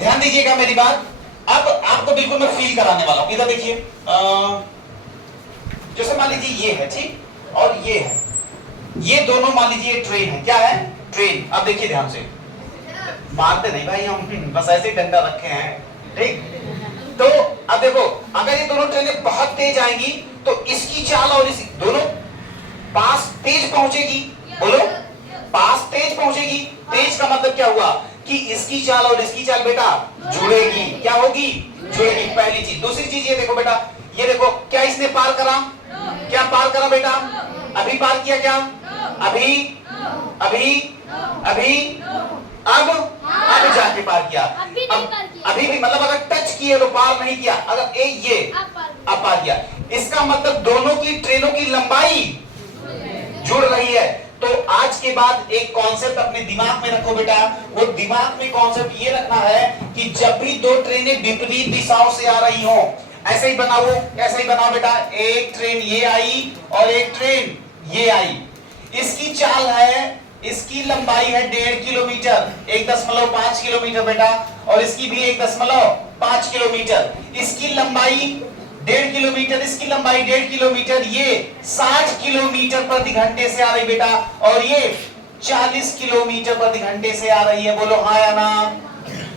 ध्यान दीजिएगा मेरी बात। अब आपको बिल्कुल मैं फील कराने वाला हूं। इधर देखिए, जैसे मान लीजिए ये है ठीक, और ये है, ये दोनों मान लीजिए ट्रेन है। क्या है? ट्रेन। अब देखिए ध्यान से, मारते नहीं भाई हम, बस ऐसे ही डंडा रखे हैं ठीक। तो अब देखो, अगर ये दोनों ट्रेनें बहुत तेज आएंगी तो इसकी चाल और इसी दोनों पास तेज पहुंचेगी। बोलो, पास तेज पहुंचेगी। तेज का मतलब क्या हुआ कि इसकी चाल और इसकी चाल बेटा जुड़ेगी। क्या होगी? जुड़ेगी, पहली चीज। दूसरी चीज ये देखो बेटा, ये देखो, क्या इसने पार करा? क्या पार करा बेटा? अभी पार किया क्या? अभी अभी अभी अब जाके पार किया। अभी भी मतलब अगर टच किए तो पार नहीं किया। अगर ये अब पार किया, इसका मतलब दोनों की ट्रेनों की लंबाई जुड़ रही है। तो आज के बाद एक कॉन्सेप्ट अपने दिमाग में रखो बेटा। वो दिमाग में कॉन्सेप्ट ये रखना है कि जब भी दो ट्रेनें विपरीत दिशाओं से आ रही हो, ऐसे ही बनाओ, ऐसे ही बनाओ बेटा। एक ट्रेन ये आई और एक ट्रेन ये आई, इसकी चाल है, इसकी लंबाई है 1.5 किलोमीटर, 1.5 किलोमीटर बेटा, और इसकी भी 1.5 किलोमीटर। इसकी लंबाई 1.5 किलोमीटर, इसकी लंबाई 1.5 किलोमीटर। ये 60 किलोमीटर प्रति घंटे से आ रही बेटा, और ये 40 किलोमीटर प्रति घंटे से आ रही है। बोलो हाँ या ना?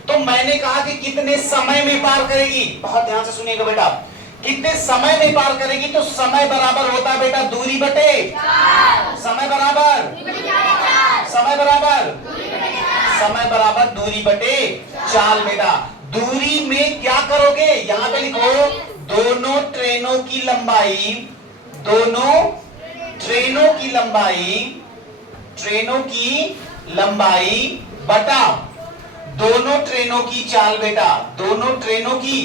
तो मैंने कहा कि कितने समय में पार करेगी, बहुत ध्यान से सुनिएगा बेटा। कितने समय में पार करेगी? तो समय बराबर होता है बेटा दूरी बटे समय बराबर समय बराबर दूरी बटे चाल बेटा। दूरी में क्या करोगे? यहां पे लिखो, दोनों ट्रेनों की लंबाई, दोनों ट्रेनों की लंबाई बटा दोनों ट्रेनों की चाल बेटा। दोनों ट्रेनों की,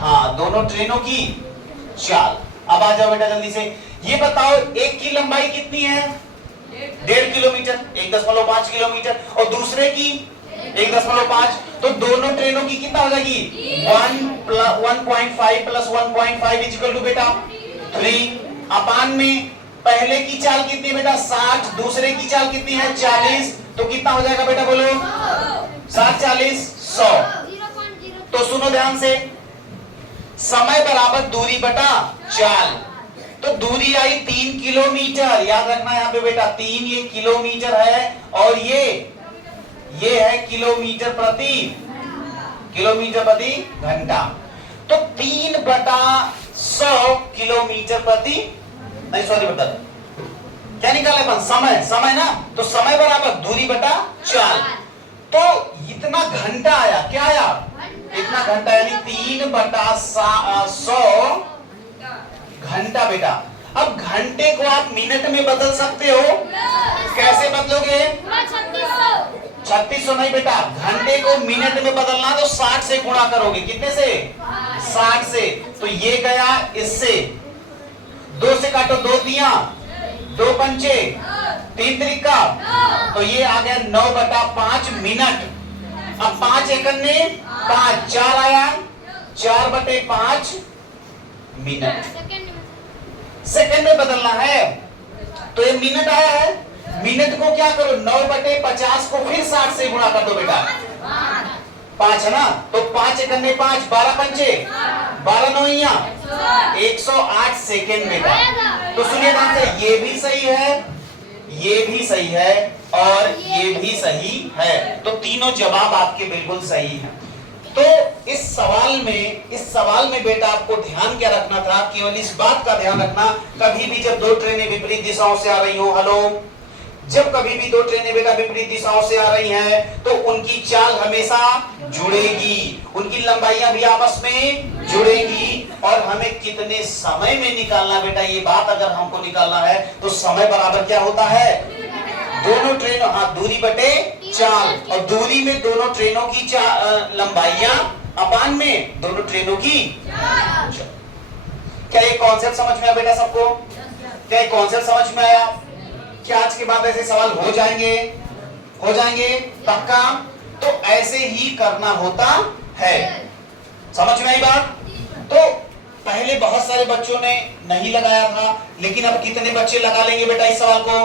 हाँ दोनों ट्रेनों की चाल। अब आ जाओ बेटा जल्दी से, ये बताओ एक की लंबाई कितनी है? 1.5 किलोमीटर, 1.5 किलोमीटर, और दूसरे की 1.5। तो दोनों ट्रेनों की कितना हो जाएगी? 1.5 प्लस 1.5 इक्वल टू बेटा 3 अपान में पहले की चाल कितनी है बेटा? 60, दूसरे की चाल कितनी है? 40। तो कितना हो जाएगा बेटा? बोलो 60 40 100। तो सुनो ध्यान से, समय बराबर दूरी बटा चाल। तो दूरी आई 3 किलोमीटर, याद रखना यहाँ पे बेटा, 3 ये किलोमीटर है, और ये है किलोमीटर प्रति घंटा। तो 3/100 किलोमीटर प्रति, नहीं सॉरी बेटा, क्या निकाले अपन? समय ना। तो समय बराबर दूरी बटा चाल। तो इतना घंटा आया, क्या आया? इतना घंटा, यानी 3/100 घंटा बेटा। अब घंटे को आप मिनट में बदल सकते हो। कैसे बदलोगे? 3600 नहीं बेटा, घंटे को मिनट में बदलना तो 60 से गुणा करोगे। कितने से? 60 से। तो ये गया इससे, 2 से काटो, 2 तिया 2 पंचे 3 त्रिका, तो ये आ गया 9/5 मिनट। अब 5 एकड़ ने 5, 4 आया, 4/5 मिनट। सेकंड में बदलना है तो ये मिनट आया है, मिनट को क्या करो? 9/50 को फिर 60 से गुणा कर दो बेटा, 5 है ना। तो 5 एकड़ ने 5, 12 पंचे 12 नौइया 108 सेकेंड बेटा। तो सुनिए ध्यान से, ये भी सही है, ये भी सही है, और ये भी सही है। तो तीनों जवाब आपके बिल्कुल सही हैं। तो इस सवाल में बेटा आपको ध्यान क्या रखना था? केवल इस बात का ध्यान रखना, कभी भी जब दो ट्रेनें विपरीत दिशाओं से आ रही हो, हेलो, जब कभी भी दो ट्रेनें बेटा विपरीत दिशाओं से आ रही हैं तो उनकी चाल हमेशा जुड़ेगी, उनकी लंबाइयां भी आपस में जुड़ेगी। और हमें कितने समय में निकालना बेटा, ये बात अगर हमको निकालना है तो समय बराबर क्या होता है? दोनों ट्रेनों, हाँ दूरी बटे चाल, और दूरी में दोनों ट्रेनों की लंबाइयां अपान में दोनों ट्रेनों की। क्या ये कॉन्सेप्ट समझ में आया बेटा सबको? क्या ये कॉन्सेप्ट समझ में आया? क्या आज के बाद ऐसे सवाल हो जाएंगे पक्का? तो ऐसे ही करना होता है। समझ में आई बात? तो पहले बहुत सारे बच्चों ने नहीं लगाया था, लेकिन अब कितने बच्चे लगा लेंगे बेटा इस सवाल को?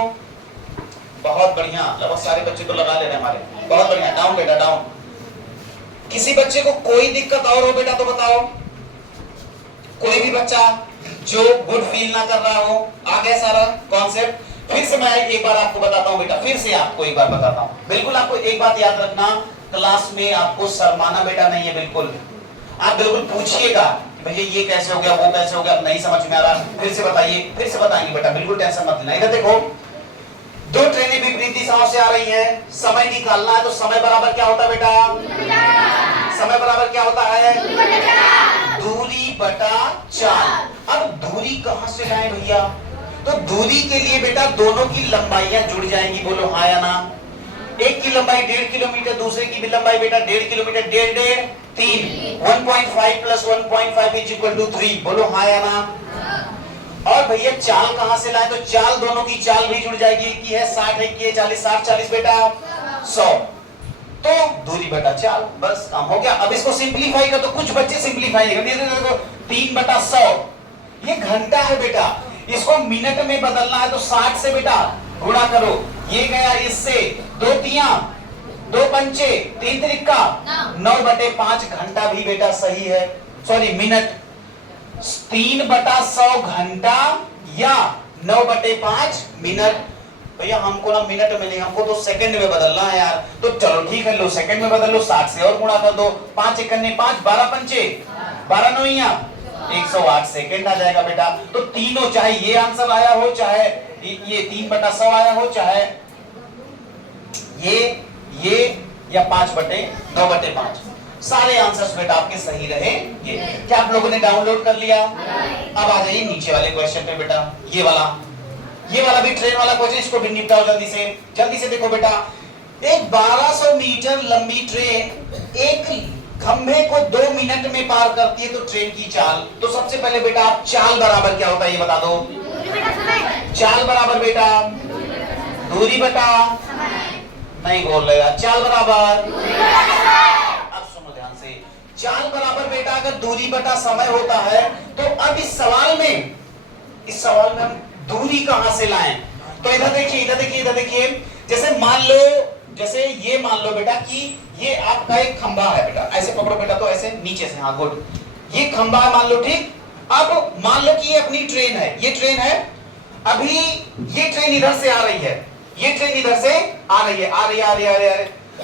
बहुत बढ़िया, लगभग सारे बच्चे तो लगा ले रहे हैं हमारे। बहुत बढ़िया, डाउन बेटा डाउन। किसी बच्चे को कोई दिक्कत और हो बेटा तो बताओ, कोई भी बच्चा जो गुड फील ना कर रहा हो, आ गया सारा कॉन्सेप्ट। फिर से मैं एक बार आपको बताता हूं बेटा, फिर से आपको एक बार बताता हूं। बिल्कुल आपको एक बात याद रखना, क्लास में आपको शर्माना बेटा नहीं है, बिल्कुल आप बिल्कुल पूछिएगा भैया ये कैसे हो गया, वो कैसे हो गया, नहीं समझ में आ रहा फिर से बताइए, फिर से बताएंगे बेटा, बिल्कुल टेंशन मत लेना। इधर देखो, दो ट्रेनें विपरीत दिशाओं से आ रही हैं, समय निकालना है, तो समय बराबर क्या होता है बेटा? समय बराबर क्या होता है? दूरी बटा चाल। अब दूरी कहां से लाएं भैया? तो दूरी के लिए बेटा दोनों की लंबाइयां जुड़ जाएंगी, बोलो हाँ या ना। एक की लंबाई 1.5 किलोमीटर, दूसरे की भी लंबाई बेटा 1.5 kilometre, 1.5 3, 1.5 plus 1.5 is equal to 3, बोलो हाँ या ना। और भैया चाल कहां से लाए? तो चाल दोनों की चाल भी जुड़ जाएगी, की है 60, एक की है 40, 60 40 बेटा 100, तो दूरी बटा चाल, बस काम हो गया। अब इसको सिंपलीफाई कर, तो कुछ बच्चे सिंपलीफाई नहीं करते, 3/100 ये घंटा है बेटा, इसको मिनट में बदलना है तो 60 से बेटा गुणा करो, ये गया इससे 2 तिया 2 पंचे 3 त्रिका 9/5 घंटा भी बेटा सही है, सॉरी मिनट। 3/100 घंटा या 9/5 मिनट। भैया हमको ना मिनट में नहीं, हमको तो सेकंड में बदलना है यार, तो चलो ठीक है, लो सेकंड में बदल लो, 60 से और गुणा कर दो, 5 एकन्ने 5, 12 पंचे 12 नौइया 108 सेकंड आ जाएगा बेटा। तो तीनों, चाहे ये आंसर आया हो, चाहे ये 3/100 आया हो, चाहे ये या 5/9/5, सारे आंसर्स बेटा आपके सही रहेंगे। क्या आप लोगों ने डाउनलोड कर लिया? अब आ जाइए नीचे वाले क्वेश्चन पे बेटा, ये वाला भी ट्रेन वाला क्वेश्चन, इसको भी निपटाओ जल्दी से देखो बेटा। एक 1200 मीटर लंबी ट्रेन एक खंभे को 2 मिनट में पार करती है, तो ट्रेन की चाल। तो सबसे पहले बेटा आप चाल बराबर क्या होता है ये बता दो। चाल बराबर बेटा दूरी बटा, नहीं बोल रहे यार, चाल बराबर, अब सुनो ध्यान से, चाल बराबर बेटा अगर दूरी बटा समय होता है, तो अब इस सवाल में हम दूरी कहां से लाएं? तो इधर देखिए, जैसे मान लो बेटा कि ये आपका एक खंभा है बेटा, ऐसे पकड़ो बेटा, तो ऐसे नीचे से, हाँ गुड, ये खंभा मान लो, ठीक। अब मान लो कि ये अपनी ट्रेन है, ये ट्रेन है, अभी ये ट्रेन इधर से आ रही है, ये ट्रेन इधर से आ रही है,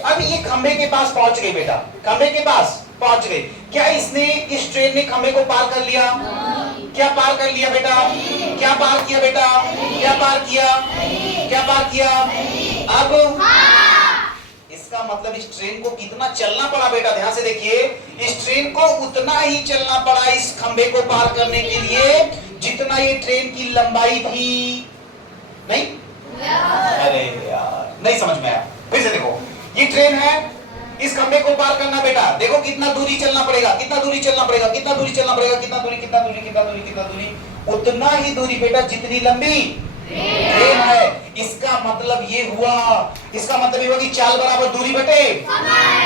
अब ये खंभे के पास पहुंच गई बेटा, खंभे के पास पहुंच गई। क्या इसने, इस ट्रेन ने खंभे को पार कर लिया? क्या पार कर लिया बेटा? क्या पार किया बेटा? क्या पार किया? अब इसका मतलब इस ट्रेन को कितना चलना पड़ा बेटा? ध्यान से देखिए, इस ट्रेन को उतना ही चलना पड़ा इस खंभे को पार करने के लिए जितना ये ट्रेन की लंबाई थी। नहीं? अरे यार नहीं समझ में आया, फिर से देखो, ये ट्रेन है, इस खंभे को पार करना बेटा, देखो कितना दूरी चलना पड़ेगा, उतना ही दूरी बेटा जितनी लंबी ट्रेन है। इसका मतलब ये हुआ कि चाल बराबर दूरी बटे,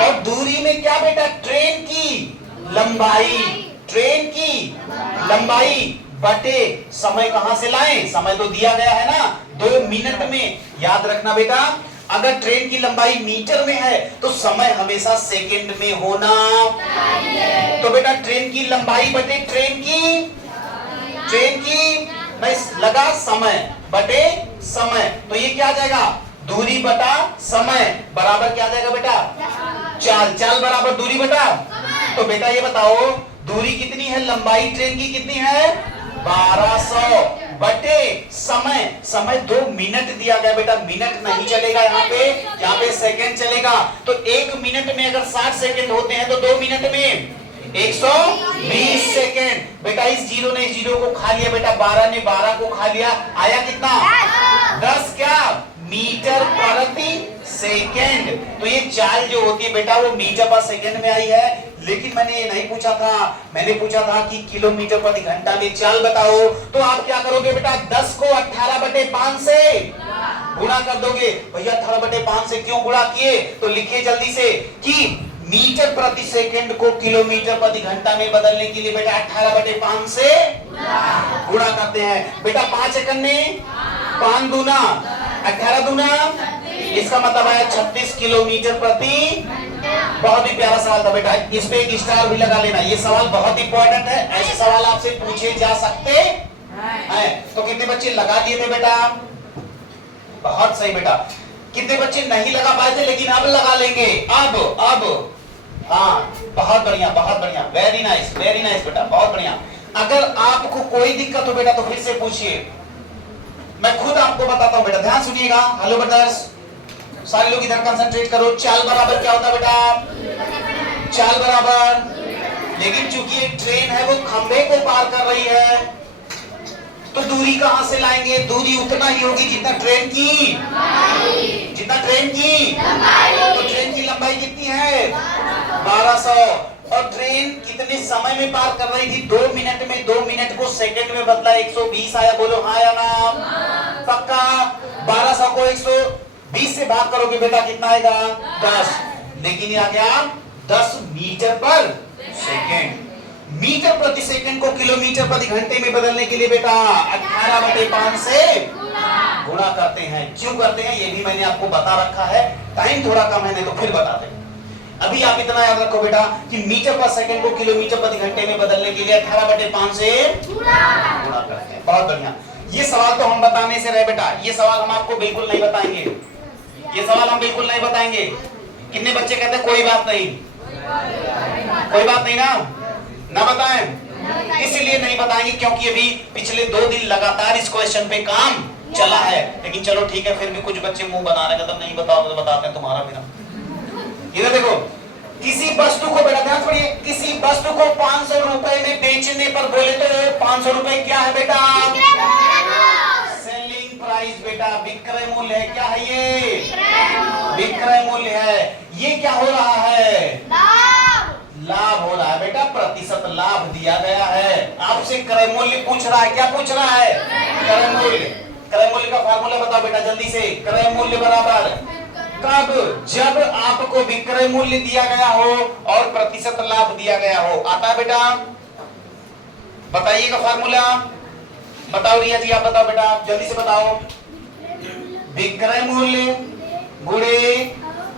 और दूरी में क्या बेटा? ट्रेन की लंबाई बटे समय। कहां से लाएं? समय तो दिया गया है ना 2 मिनट में। याद रखना बेटा, अगर ट्रेन की लंबाई मीटर में है तो समय हमेशा सेकंड में होना चाहिए। तो बेटा ट्रेन की लंबाई बटे ट्रेन की नहीं लगा समय बटे समय, तो ये क्या आ जाएगा? दूरी बटा समय बराबर क्या आ जाएगा बेटा? चाल बराबर दूरी बटा। तो बेटा ये बताओ दूरी कितनी है? लंबाई ट्रेन की कितनी है? 1200 बटे समय 2 मिनट दिया गया बेटा, मिनट नहीं चलेगा यहाँ पे सेकंड चलेगा। तो 1 मिनट में अगर 60 सेकंड होते हैं तो 2 मिनट में 120 सेकंड। बेटा इस जीरो ने इस जीरो को खा लिया बेटा, 12 ने 12 को खा लिया, आया कितना? 10 क्या? मीटर प्रति सेकंड। तो ये चाल जो होती है बेटा वो मीटर पर सेकंड में आई है, लेकिन मैंने ये नहीं पूछा था, मैंने पूछा था कि किलोमीटर प्रति घंटा में चाल बताओ। तो आप क्या करोगे बेटा? 10 को 18/5 से गुणा कर दोगे। भैया 18/5 से क्यों गुणा किए? तो लिखिए जल्दी से कि मीटर प्रति सेकंड को किलोमीटर प्रति घंटा में बदलने के लिए बेटा 18/5 से गुणा करते हैं। बेटा 5 एकन्ने 5 दूना 18 दूना, इसका मतलब है 36 किलोमीटर प्रति बहुत ही प्यारा सवाल था बेटा, इस पे एक स्टार भी लगा लेना। ये सवाल बहुत इंपॉर्टेंट है, ऐसे सवाल आपसे पूछे जा सकते हैं। तो कितने बच्चे लगा दिए थे बेटा? बहुत सही बेटा। कितने बच्चे नहीं लगा पाए थे लेकिन अब लगा लेंगे? अब हाँ, बहुत बढ़िया, बहुत बढ़िया, वेरी नाइस बेटा, बहुत बढ़िया। अगर आपको कोई दिक्कत हो बेटा तो फिर से पूछिए, मैं खुद आपको बताता हूं बेटा, ध्यान सुनिएगा। हेलो ब्रदर्स, सारे लोग इधर कंसंट्रेट करो। चाल बराबर क्या होता है बेटा? चाल बराबर, लेकिन चूंकि एक ट्रेन है वो खंभे को पार कर रही है, तो दूरी कहां से लाएंगे? दूरी उतना ही होगी जितना ट्रेन की तो ट्रेन की लंबाई कितनी है? 1200। और ट्रेन कितने समय में पार कर रही थी? 2 मिनट में। 2 मिनट को सेकंड में बदला, 120 आया। बोलो हाँ या ना? पक्का? 1200 को 120 से भाग करोगे बेटा, कितना आएगा? 10। लेकिन यह क्या? 10 मीटर पर सेकंड। मीटर प्रति सेकंड को किलोमीटर प्रति घंटे में बदलने के लिए बेटा 18/5 से गुणा करते हैं। क्यों करते हैं ये भी मैंने आपको बता रखा है, टाइम थोड़ा कम है, नहीं तो फिर बताते हैं। अभी आप इतना याद रखो बेटा कि मीटर पर सेकंड को किलोमीटर प्रति घंटे में बदलने के लिए 18/5 से गुणा करते हैं। बहुत बढ़िया। ये सवाल तो हम बताने से रहे बेटा, ये सवाल हम आपको बिल्कुल नहीं बताएंगे, ये सवाल हम बिल्कुल नहीं बताएंगे। कितने बच्चे कहते हैं कोई बात नहीं? कोई बात नहीं ना बताएं? इसलिए नहीं बताएंगे क्योंकि अभी पिछले 2 दिन लगातार इस क्वेश्चन पे काम चला है। लेकिन चलो ठीक है, फिर भी कुछ बच्चे मुंह बना रहे हैं, तब नहीं बताओगे तो बताते हैं तुम्हारा भी ना। इधर देखो, किसी वस्तु को बेटा ध्यान पड़िए, किसी वस्तु को 500 रुपए में बेचने पर बोले तो 500 रुपए क्या है बेटा? सेलिंग प्राइस बेटा, विक्रय मूल्य है। क्या है ये? विक्रय मूल्य है। ये क्या हो रहा है? लाभ हो रहा है बेटा, प्रतिशत लाभ दिया गया है। आपसे क्रय मूल्य पूछ रहा है, क्या पूछ रहा है? क्रय मूल्य। क्रय मूल्य का फार्मूला बताओ बेटा जल्दी से। क्रय मूल्य बराबर कब? जब आपको विक्रय मूल्य दिया गया हो और प्रतिशत लाभ दिया गया हो। आता है बेटा? बताइएगा फार्मूला, बताओ रिया जी, आप बताओ बेटा, जल्दी से बताओ। विक्रय मूल्य गुणे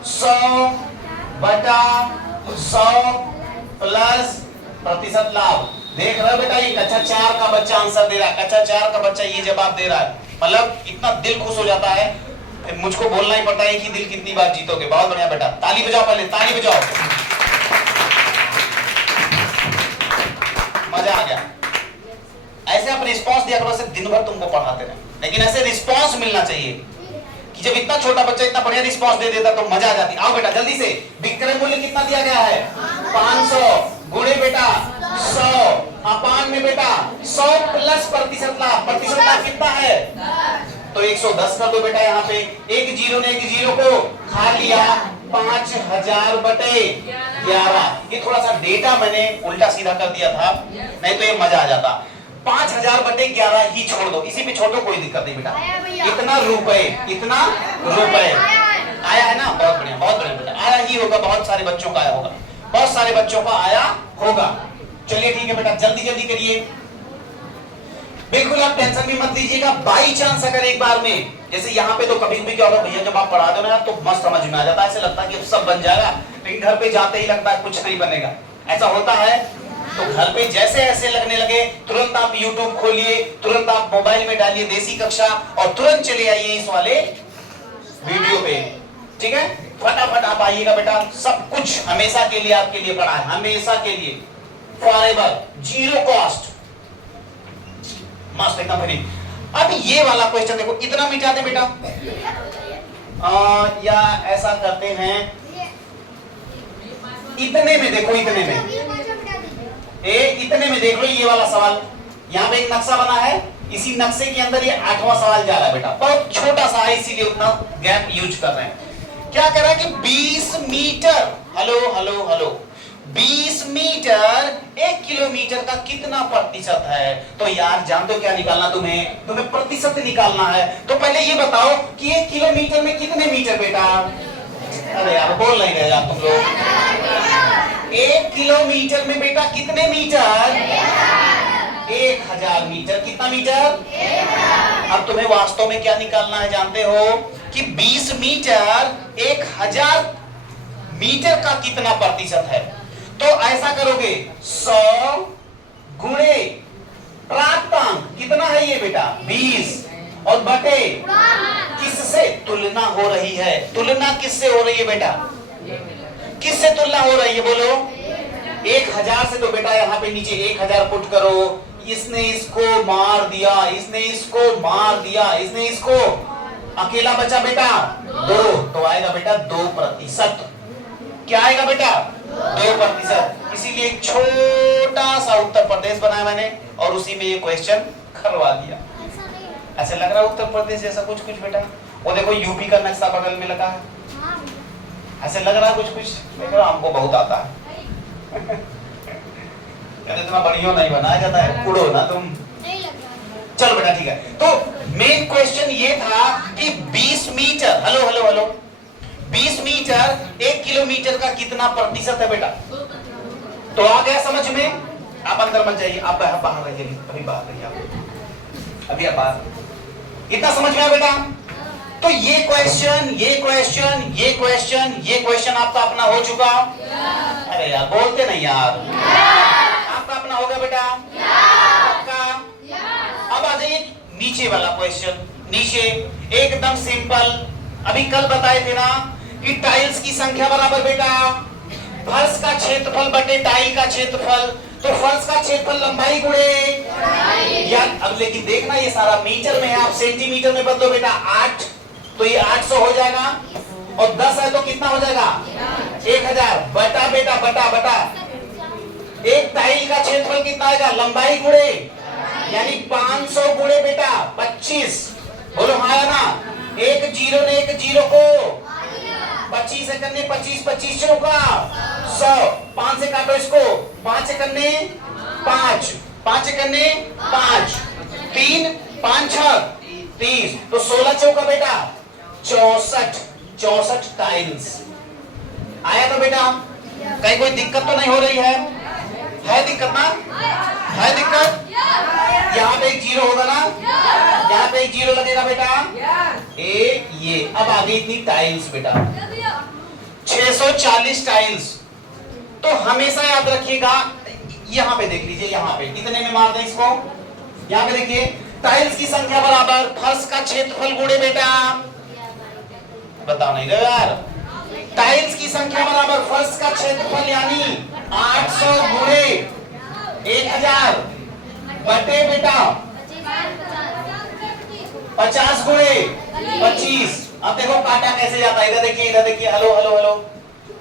100/100 प्लस प्रतिशत लाभ। देख रहे हो बेटा, ये कक्षा 4 का बच्चा आंसर दे रहा है, कक्षा 4 का बच्चा ये जवाब दे रहा है। मतलब इतना दिल खुश हो जाता है, मुझको बोलना ही पड़ता है कि दिल कितनी बार जीतोगे। बहुत बढ़िया बेटा, ताली बजाओ, पहले ताली बजाओ। मजा आ गया। ऐसे आप रिस्पांस दिया करो, दिन भर तुमको पढ़ाते रहे, लेकिन ऐसे रिस्पांस मिलना चाहिए कि जब इतना छोटा बच्चा इतना बढ़िया रिस्पांस दे देता तो मजा आ जाती। आओ बेटा जल्दी से, विक्रय मूल्य कितना दिया गया है? 500 गुणे बेटा 100 अपान में बेटा 100 प्लस प्रतिशत लाभ। प्रतिशत लाभ कितना है? तो 110 कर दो बेटा। यहाँ पे एक जीरो ने एक जीरो को खा लिया, 5000/11। ये थोड़ा सा डेटा मैंने उल्टा सीधा कर दिया था, नहीं तो ये मजा आ जाता। 5000/11 ही छोड़ दो, इसी पे छोड़ दो, कोई दिक्कत नहीं बेटा। इतना रुपए आया है ना? बहुत बढ़िया, बहुत बढ़िया बेटा। आया ही होगा, बहुत सारे बच्चों का आया होगा, बहुत सारे बच्चों का आया होगा। चलिए ठीक है बेटा, जल्दी जल्दी करिए। बिल्कुल आप टेंशन भी मत लीजिएगा। बाई चांस अगर एक बार में, जैसे यहाँ पे तो कभी भी क्या होगा भैया, जब आप पढ़ा दो ना तो मस्त समझ में आ जाता है, ऐसे लगता है कि सब बन जाएगा, लेकिन घर पे जाते ही लगता है कुछ नहीं बनेगा। ऐसा होता है। तो घर पे जैसे ऐसे लगने लगे, तुरंत आप YouTube खोलिए, तुरंत आप मोबाइल में डालिए देसी कक्षा और तुरंत चले आइए इस वाले वीडियो पे। ठीक है, फटाफट आप आइएगा बेटा। सब कुछ हमेशा के लिए आपके लिए पढ़ा है, हमेशा के लिए, फॉरएवर, जीरो कॉस्ट, मस्त एकदम फिनिश। अब ये वाला क्वेश्चन देखो, इतना मिटा दे बेटा, या ऐसा करते हैं, इतने में देखो, इतने में देख लो ये वाला सवाल। यहाँ पे एक नक्शा बना है, इसी नक्शे के अंदर ये 8वां सवाल जा रहा है बेटा, बहुत छोटा सा है इसीलिए उतना गैप यूज कर रहे हैं। क्या कह रहा है कि 20 मीटर, हेलो 20 मीटर 1 किलोमीटर का कितना प्रतिशत है? तो यार जानते हो क्या निकालना, तुम्हें प्रतिशत निकालना है। तो पहले ये बताओ कि 1 किलोमीटर में कितने मीटर बेटा? अरे यार बोल नहीं रहे यार तुम लोग। 1 किलोमीटर में बेटा कितने मीटर? 1000 मीटर। कितना मीटर? अब तुम्हें वास्तव में क्या निकालना है जानते हो कि 20 मीटर 1000 मीटर का कितना प्रतिशत है। तो ऐसा करोगे 100 गुणे प्राप्तांक कितना है ये बेटा 20 और बटे किससे तुलना हो रही है। तुलना किससे हो रही है बेटा, किससे तुलना हो रही है बोलो। 1000 से तो बेटा यहाँ पे नीचे 1000 पुट करो, इसने इसको मार दिया, इसने इसको मार दिया, इसने इसको, अकेला बचा बेटा 2, तो आएगा बेटा 2%। क्या आएगा बेटा 2%। इसीलिए एक छोटा सा उत्तर प्रदेश बनाया मैंने और उसी में ये क्वेश्चन करवा दिया। ऐसे लग रहा है उत्तर प्रदेश जैसा कुछ कुछ बेटा, वो देखो यूपी का नक्शा बगल में लगा है, ऐसे लग रहा है कुछ कुछ। देखो हमको बहुत आता है इतना बढ़िया नहीं बनाया जाता है, उड़ो ना तुम। चलो बेटा ठीक है। तो मेन क्वेश्चन ये था कि 20 metre, hello hello hello, 20 metre 1 kilometre का कितना प्रतिशत है बेटा। तो आ गया समझ में। आप अंदर मत जाइए, आप बाहर रहिए, अभी बाहर रहिए आप, अभी आप बाहर। इतना समझ में आया बेटा। तो ये क्वेश्चन, ये क्वेश्चन, ये क्वेश्चन, ये क्वेश्चन आपका अपना हो चुका। अरे यार बोलते नहीं यार, आपका अपना होगा बेटा पक्का। अब आ जाइए नीचे वाला क्वेश्चन। नीचे एकदम सिंपल, अभी कल बताए थे ना कि टाइल्स की संख्या बराबर बेटा फर्श का क्षेत्रफल बटे टाइल का क्षेत्रफल। तो फर्श का क्षेत्रफल लंबाई गुणे यार। अब लेकिन देखना ये सारा मीटर में है, आप सेंटीमीटर में बदलो बेटा 8, तो ये 800 हो जाएगा और 10 है तो कितना हो जाएगा 1000 बटा बेटा बटा बटा। एक टाइल का क्षेत्रफल कितना आएगा लंबाई गुणे, यानी 500 गुणे बेटा 25। बोलो हाँ ना, एक जीरो ने एक जीरो को 25 सेकंड ने 25, 25 चौका 100, 5 से काटो इसको, 5 सेकंड ने 5, 5 सेकंड ने 5, 3 5 6 30, तो 16 चौका बेटा 64 टाइल्स आया था बेटा। कहीं कोई दिक्कत तो नहीं हो रही है दिक्कत ना, है दिक्कत। यहाँ पे एक जीरो होगा ना, यहाँ पे एक जीरो लगेगा बेटा, एक ये। अब आगे इतनी टाइल्स बेटा 640 टाइल्स। तो हमेशा याद रखिएगा, यहाँ पे देख लीजिए, यहाँ पे कितने में मार दें इसको। यहाँ पे देखिए टाइल्स की संख्या बराबर फर्श का क्षेत्रफल गुणे बेटा, बताओ नहीं रहे यार। टाइल्स की संख्या बराबर फर्श का क्षेत्रफल यानी 800 गुणे 1000 बटे बेटा 50 गुणे 25। अब देखो काटा कैसे जाता है, इधर देखिए, इधर देखिए, हेलो हेलो हेलो,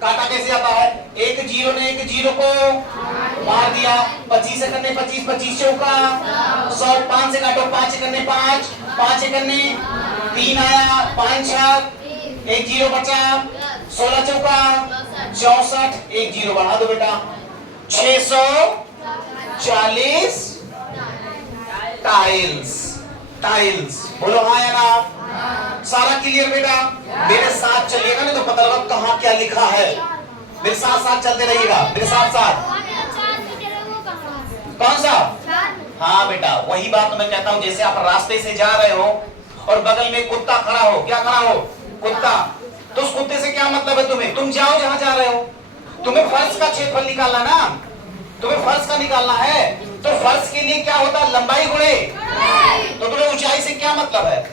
काटा कैसे जाता है। एक जीरो ने एक जीरो को मार दिया, 25 सेकंड ने 25, 25 चौका 100, 5 से काटो, 5 सेकंड ने 5, 5 सेकंड ने 3 आया, 5 6 एक जीरो बचा, 16 चौका 64, एक जीरो बढ़ा दो बेटा 640 टाइल्स। टाइल्स बोलो हाँ या ना। सारा क्लियर बेटा, मेरे साथ चलिएगा नहीं तो पता लगा कहाँ क्या लिखा है। मेरे साथ साथ चलते रहिएगा, मेरे साथ साथ। कौन सा? हाँ बेटा वही बात तो मैं कहता हूँ, जैसे आप रास्ते से जा रहे हो और बगल में कुत्ता खड़ा हो, क्या खड़ा हो कुत्ता, तो उस कुत्ते से क्या मतलब है तुम्हें, तुम जाओ जहां जा रहे हो, तुम्हें फर्श का क्षेत्रफल निकालना ना, तुम्हें फर्श का निकालना है। तो फर्श के लिए क्या होता है लंबाई गुणे, तो तुम्हें ऊंचाई से क्या मतलब है,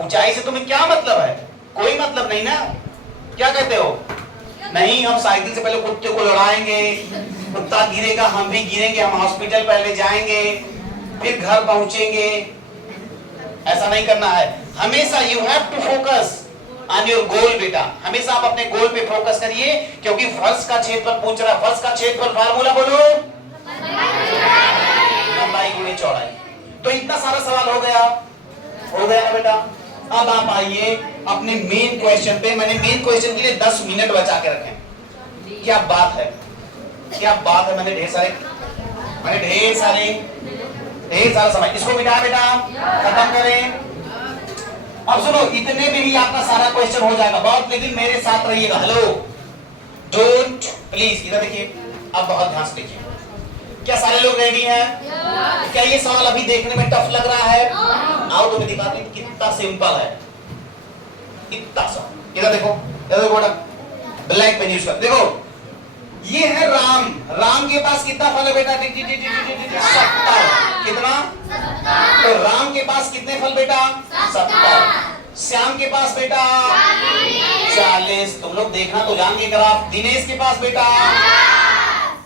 ऊंचाई से तुम्हें क्या मतलब है, कोई मतलब नहीं ना। क्या कहते हो, नहीं हम साइकिल से पहले कुत्ते को लड़ाएंगे, कुत्ता गिरेगा हम भी गिरेंगे, हम हॉस्पिटल पहले जाएंगे फिर घर पहुंचेंगे, ऐसा नहीं करना है। हमेशा you have to focus on your goal बेटा, हमेशा आप अपने गोल पे फोकस करिए, क्योंकि फर्श का क्षेत्रफल पूछ रहा है। फर्श का क्षेत्रफल फार्मूला बोलो, लंबाई गुणे चौड़ाई। तो इतना सारा सवाल हो गया ना बेटा। अब आप आइए अपने मेन क्वेश्चन पे। मैंने मेन क्वेश्चन के लिए 10 मिनट बचा के रखे। क्या बात है, क्या बात है। मैंने ढेर सारा समय इसको बिठा बेटा, खत्म करें। अब सुनो, इतने में ही आपका सारा क्वेश्चन हो जाएगा बहुत, लेकिन मेरे साथ रहिएगा। हेलो डोंट, प्लीज इधर देखिए, अब बहुत ध्यान से देखिए। क्या सारे लोग रेडी हैं? क्या ये सवाल अभी देखने में टफ लग रहा है? आओ तो मैं दिखाती हूं कितना सिंपल है, इतना सा। इधर देखो, इधर देखो बेटा, ब्लैक पेन यूज कर। देखो ये है राम, राम के पास कितना फल है बेटा? 70। कितना? तो राम के पास कितने फल बेटा? 70। श्याम के पास बेटा 40। तुम लोग देखना तो जाएंगे ग्राफ। दिनेश के पास बेटा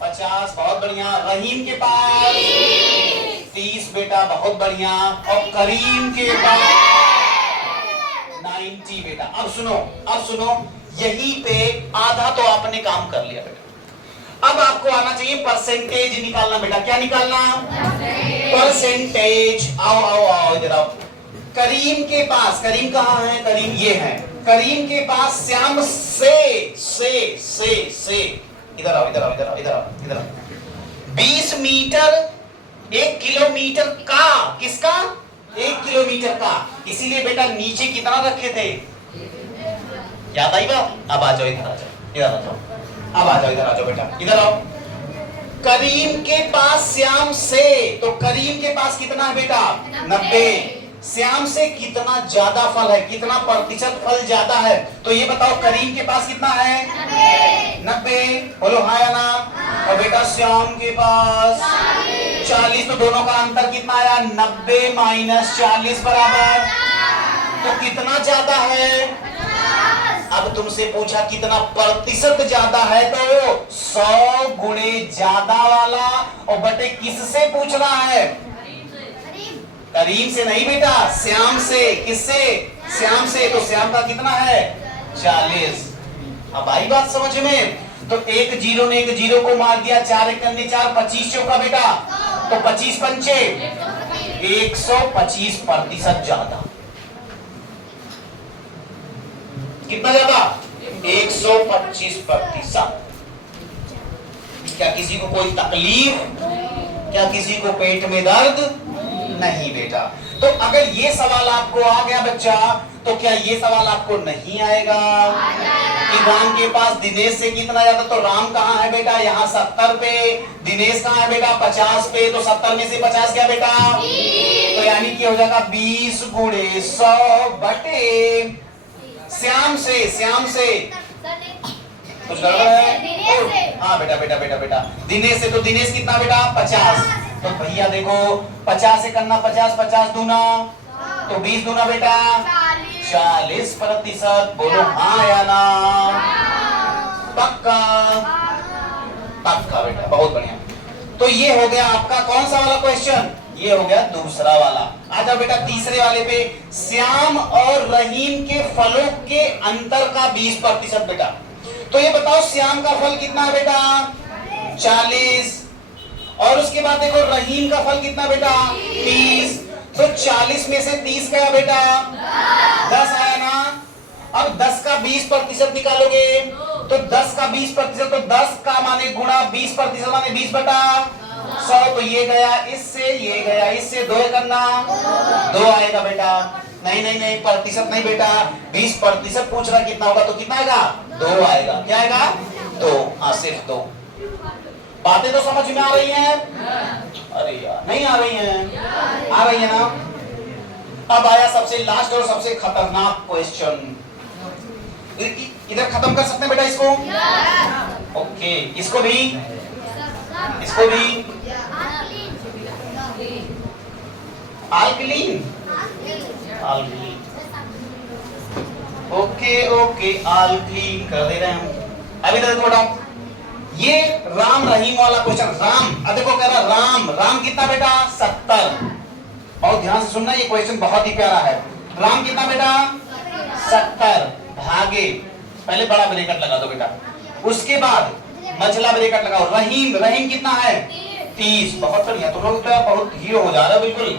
50। बहुत बढ़िया। रहीम के पास 30 बेटा, बहुत बढ़िया। और करीम के पास 90 बेटा। अब सुनो, यहीं पे आधा तो आपने काम कर लिया बेटा। अब आपको आना चाहिए परसेंटेज निकालना बेटा। क्या निकालना? परसेंटेज। आओ इधर आओ। करीम के पास, करीम कहाँ है? करीम ये है। करीम के पास श्याम से इधर आओ 20 मीटर 1 किलोमीटर का, किसका? 1 किलोमीटर का। इसीलिए बेटा नीचे कितना रखे थे? याद आई बात? अब आ जाओ, इधर आ जाओ। अब आ जाओ बेटा, इधर आओ। करीम के पास श्याम से, तो करीम के पास कितना है बेटा? 90। श्याम से कितना ज्यादा फल है? कितना प्रतिशत फल ज्यादा है? तो ये बताओ करीम के पास कितना है? 90। बोलो हाँ या ना? और बेटा श्याम के पास 40। तो दोनों का अंतर कितना आया? 90 माइनस 40 बराबर, तो कितना ज्यादा है? अब तुमसे पूछा कितना प्रतिशत ज्यादा है, तो 100 गुणे ज्यादा वाला। और बटे किससे पूछ रहा है? करीम से नहीं बेटा, श्याम से। किससे? श्याम से। तो श्याम का कितना है? 40। अब आई बात समझ में? तो एक जीरो ने एक जीरो को मार दिया। 4 एक 4, 25 चौका बेटा, तो 25 पंचे 125% ज्यादा। कितना ज्यादा? 125%। क्या किसी को कोई तकलीफ? क्या किसी को पेट में दर्द? नहीं बेटा। तो अगर ये सवाल आपको आ गया बच्चा, तो क्या ये सवाल आपको नहीं आएगा कि राम के पास दिनेश से कितना ज्यादा? तो राम कहाँ है बेटा? यहाँ 70 पे। दिनेश कहाँ है बेटा? 50 पे। तो 70 में से 50 क्या बेटा? तो यानी कि हो जाएगा 20 गुणे 100 बटे श्याम से कुछ गड़बड़ है? हाँ बेटा। दिनेश से, तो दिनेश कितना बेटा? 50। तो भैया देखो 50 से करना 50 दूना, तो 20 दूना बेटा 40%। बोलो हाँ या ना? पक्का बेटा, बहुत बढ़िया। तो ये हो गया आपका कौन सा वाला क्वेश्चन? ये हो गया दूसरा वाला। आ जाओ बेटा तीसरे वाले पे। श्याम और रहीम के फलों के अंतर का 20% बेटा। तो ये बताओ श्याम का फल कितना है बेटा? 40। और उसके बाद देखो रहीम का फल कितना बेटा? 30। तो 40 में से 30 गया बेटा 10 आया ना? अब 10 का 20% निकालोगे, तो 10 का 20%, तो 10 का माने गुणा 20% माने 20 बटा 100। तो ये गया इससे, ये गया इससे, 2 करना 2 आएगा बेटा। नहीं प्रतिशत नहीं बेटा, 20% पूछ रहा कितना होगा, तो कितना आएगा? 2 आएगा। क्या आएगा? 2। हाँ सिर्फ 2। बातें तो समझ में आ रही हैं? अरे यार नहीं आ रही हैं? आ रही है ना? अब आया सबसे लास्ट और सबसे खतरनाक क्वेश्चन। इधर खत्म कर सकते हैं बेटा इसको? ओके, इसको भी अल्कलीन। ओके अल्कलीन कर दे रहे हैं हम। अभी तक थोड़ा ये राम रहीम वाला क्वेश्चन। राम, अब देखो कह रहा राम कितना बेटा? 70। बहुत ध्यान से सुनना, ये क्वेश्चन बहुत ही प्यारा है। राम कितना बेटा? 70 भागे, पहले बड़ा ब्रैकेट लगा दो बेटा, उसके बाद मझला ब्रैकेट लगाओ। रहीम कितना है? 30। बहुत बढ़िया, तुम लोग बहुत हीरो हो जा रहे हो बिल्कुल।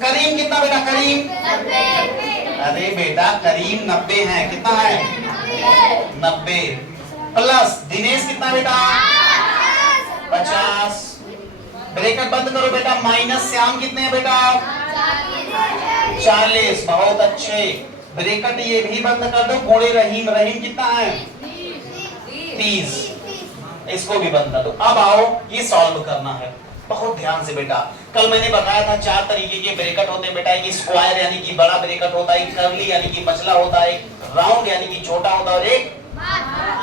करीम कितना बेटा? करीम 90। अरे बेटा करीम 90 है। कितना है? 90 प्लस दिनेश कितना बेटा? 50। ब्रैकेट बंद करो बेटा। माइनस श्याम कितने हैं बेटा? 40। बहुत अच्छे। ब्रैकेट ये भी बंद कर दो। गुणे रहीम कितना है? 30। इसको भी बंद कर दो। अब आओ ये सॉल्व करना है। बहुत ध्यान से बेटा, कल मैंने बताया था 4 तरीके के ब्रैकेट होते हैं बेटा। एक स्क्वायर यानी कि बड़ा ब्रैकेट होता है, एक कर्ली यानी कि मचला होता है, एक राउंड यानी कि छोटा होता है, और एक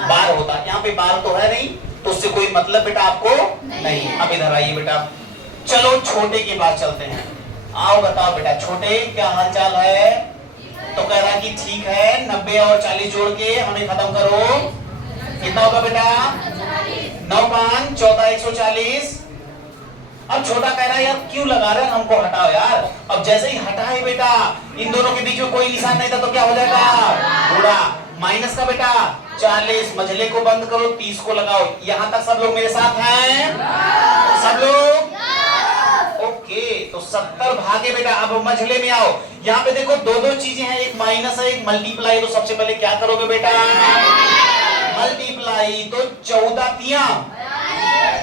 बार होता, यहाँ पे बार तो है नहीं, तो उससे कोई मतलब बेटा आपको नहीं। अब इधर आइए बेटा, चलो छोटे के पास चलते हैं। आओ बताओ बेटा, छोटे क्या हाल चाल है? तो कह रहा कि ठीक है, 90 और 40 जोड़ के हमें खत्म करो। कितना होगा बेटा? 9 5 14 140। अब छोटा कह रहा है यार क्यों लगा रहे हैं, हमको हटाओ यार। अब जैसे ही हटाए बेटा, इन दोनों के बीच में कोई निशान नहीं था तो क्या हो जाएगा? पूरा माइनस का बेटा 40, मझले को बंद करो, 30 को लगाओ। यहां तक सब लोग मेरे साथ हैं? सब लोग ओके। तो 70 भागे बेटा। अब मझले में आओ, यहाँ पे देखो दो दो चीजें हैं, एक माइनस है एक मल्टीप्लाई। तो सबसे पहले क्या करोगे बेटा? मल्टीप्लाई। तो 14 तिया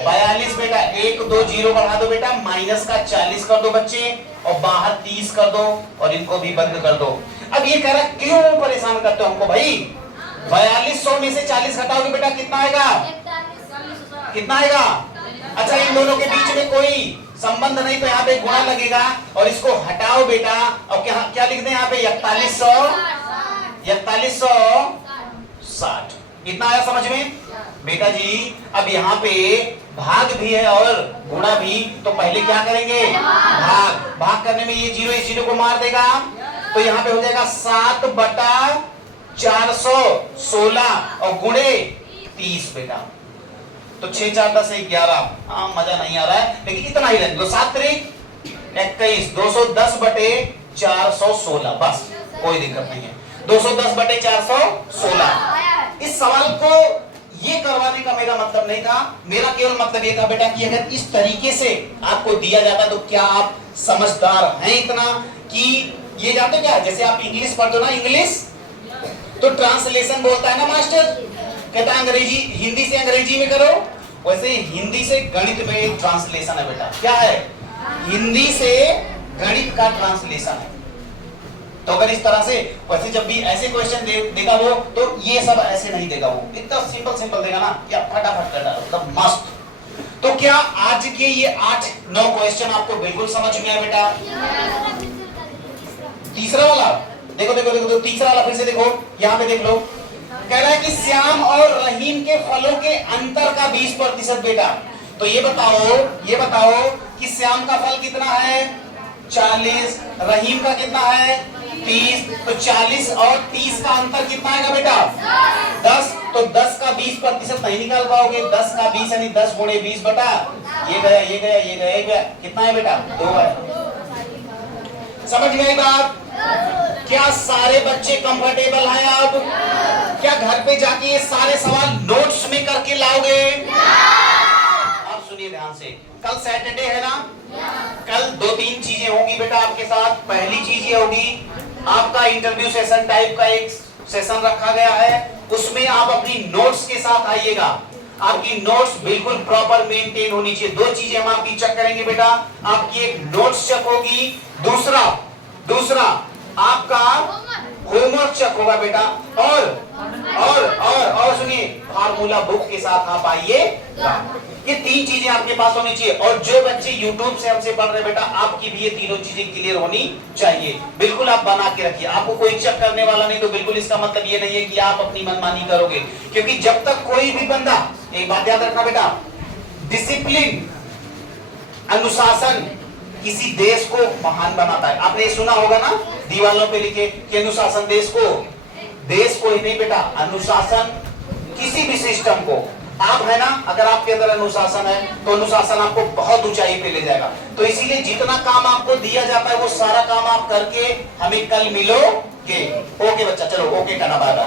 42 बेटा, 1 2 0 बढ़ा दो बेटा, माइनस का 40 कर दो बच्चे, और बाहर 30 कर दो, और इनको भी बंद कर दो। अब ये कह रहा क्यों परेशान करते हो हमको भाई? 4200 में से 40 घटाओगे बेटा कितना आएगा? कितना आएगा? अच्छा, इन दोनों के बीच में कोई संबंध नहीं, तो यहाँ पे गुणा लगेगा, और इसको हटाओ बेटा। और क्या लिख दें यहाँ पे? 4160। कितना आया समझ में बेटा जी? अब यहाँ पे भाग भी है और गुणा भी, तो पहले क्या करेंगे? भाग करने में ये 0 इस 0 को मार देगा, तो यहाँ पे हो जाएगा 7/416 और गुणे 30 बेटा। तो 6 4 10 11। हाँ मजा नहीं आ रहा है, लेकिन इतना ही रहने दो। 7 3 21 210/416, बस कोई दिक्कत नहीं है। 210/416। इस सवाल को ये करवाने का मेरा मतलब नहीं था, मेरा केवल मतलब ये था बेटा कि अगर इस तरीके से आपको दिया जाता तो क्या आप समझदार हैं इतना कि ये जानते क्या? जैसे आप इंग्लिश पढ़ते हो ना, इंग्लिश तो ट्रांसलेशन बोलता है ना मास्टर, कहता है अंग्रेजी हिंदी से अंग्रेजी में करो, वैसे हिंदी से गणित में ट्रांसलेशन है बेटा। क्या है? हिंदी से गणित का ट्रांसलेशन है। तो अगर इस तरह से, वैसे जब भी ऐसे क्वेश्चन देगा वो, तो ये सब ऐसे नहीं देगा वो, इतना सिंपल सिंपल देगा ना, या फटाफट कर डालो एकदम मस्त। तो क्या आज के ये 8-9 क्वेश्चन आपको बिल्कुल समझ में आया बेटा? तीसरा वाला देखो देखो देखो, तो तीसरा वाला फिर से देखो, यहाँ पे देख लो। कह रहा है कि श्याम और रहीम के फलों के अंतर का 20% बेटा। तो ये बताओ कि श्याम का फल कितना है? 40। रहीम का कितना है? 30। तो 40 और 30 का अंतर कितना आएगा बेटा? 10। तो 10 का 20% नहीं निकाल पाओगे, 10 का 20 यानी 10 गुणे 20 बेटा, ये गया ये गया ये गया ये गया, कितना है बेटा? 2 है। समझ गए बात? क्या सारे बच्चे कंफर्टेबल हैं? अब क्या घर पे जाके ये सारे सवाल नोट्स में करके लाओगे? आप सुनिए ध्यान से, कल सैटरडे है ना, कल 2-3 चीजें होंगी बेटा आपके साथ। पहली चीज ये होगी, आपका इंटरव्यू सेशन टाइप का एक सेशन रखा गया है, उसमें आप अपनी नोट्स के साथ आइएगा। आपकी नोट्स बिल्कुल प्रॉपर मेंटेन होनी चाहिए। 2 चीजें हम आपकी चेक करेंगे बेटा, आपकी एक नोट्स चेक होगी, दूसरा आपका होमवर्क चेक होगा बेटा, और सुनिए फार्मूला बुक के साथ आप आइएगा। ये 3 चीजें आपके पास होनी चाहिए। और जो बच्चे YouTube से हमसे पढ़ रहे बेटा, आपकी भी ये तीनों चीजें क्लियर होनी चाहिए। बिल्कुल आप बना के रखिए, आपको कोई चेक करने वाला नहीं, तो बिल्कुल इसका मतलब ये नहीं है कि आप अपनी मनमानी करोगे। क्योंकि जब तक कोई भी बंदा, एक बात याद रखना बेटा, डिसिप्लिन, अनुशासन किसी देश को महान बनाता है। आपने सुना होगा ना, दीवारों पे लिखे कि अनुशासन देश को ही नहीं बेटा, अनुशासन किसी भी सिस्टम को। आप है ना, अगर आपके अंदर अनुशासन है तो अनुशासन आपको बहुत ऊंचाई पे ले जाएगा। तो इसीलिए जितना काम आपको दिया जाता है वो सारा काम आप करके हमें कल मिलोगे। ओके बच्चा, चलो ओके, टाटा बाय बाय।